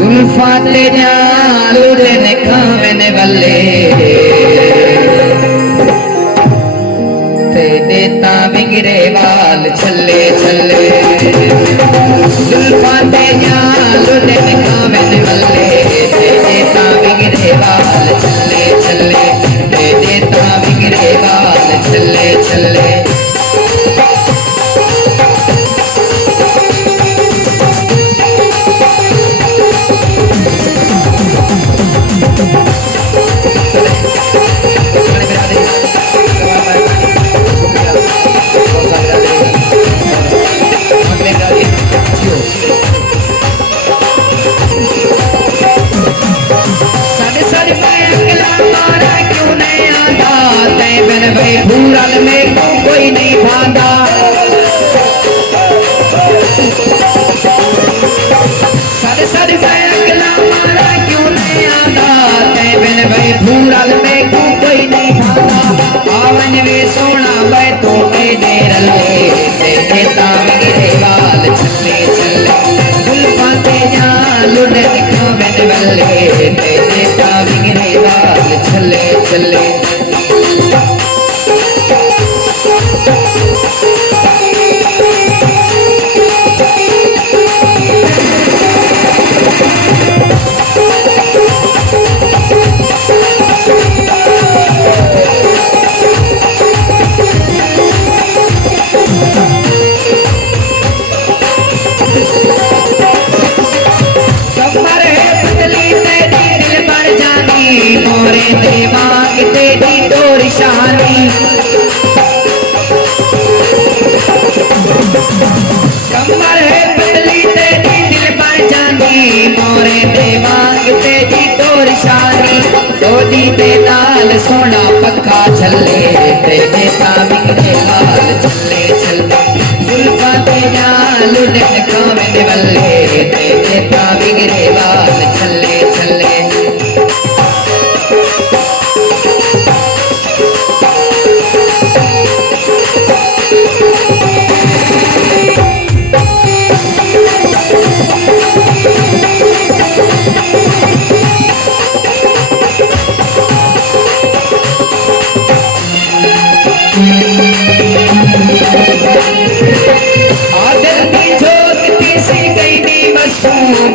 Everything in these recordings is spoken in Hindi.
जुल्फा ते लुड़न खावन वाले ते देता बिगड़े वाल छले छले जुल्फा ते लुड़न खावन वाले ते देता बिगड़े वाल छले छले ते देता बिगड़े वाल छले छले भूरल में कोई नहीं भांदा सर सर अगला मारा क्यों नहीं आंदा तै बिन भाई भूरल में कोई नहीं भांदा आवन वे सोना वे तो मेरे रले ते देता मेरे वाल छले छले जुल्फां ते लुड़न खावन वाले ते देता मेरे वाल छले छले दिमाग तेरी डोर शानी कमर है पतली तेरी दिल पर जानी मोरे दिमाग तेरी डोर शानी डोली दे नाल सोना पक्का चले ते देता बिगड़े लाल चले चले जुल्फां ते लुड़न खावन वाले ते देता बिगड़े वाल चले चले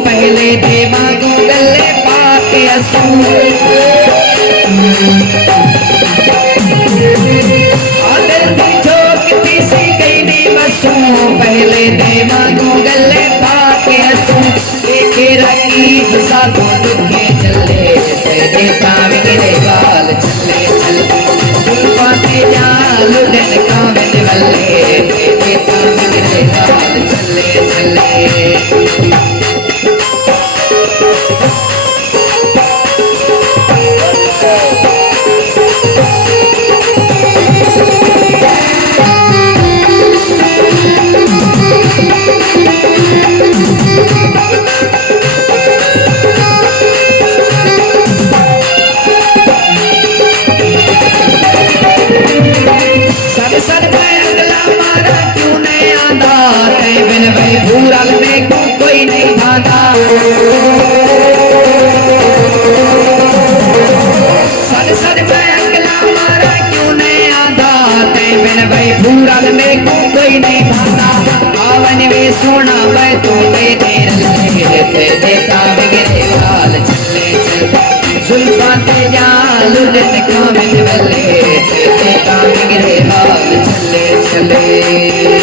पहले देवागो गले पाके असू आदर की झोंकती सी गई नी बसू पहले देवागो गले पाके असू देखे रकीब साथों दुखे चले ते देता बिगड़े वाल चले चले जुल्फां ते लुड़न खावन वाले ते देता बिगड़े वाल चले चले भूरल में कोई नहीं भांदा सर सर अगला मारा क्यों नहीं आंदा ते बिन भाई भूरल में कोई नहीं भांदा आवन वे सोना वे तो मेरे रले ते देता बिगड़े वाल चले चले जुल्फां ते लुड़न खावन वाले ते देता बिगड़े वाल चले चले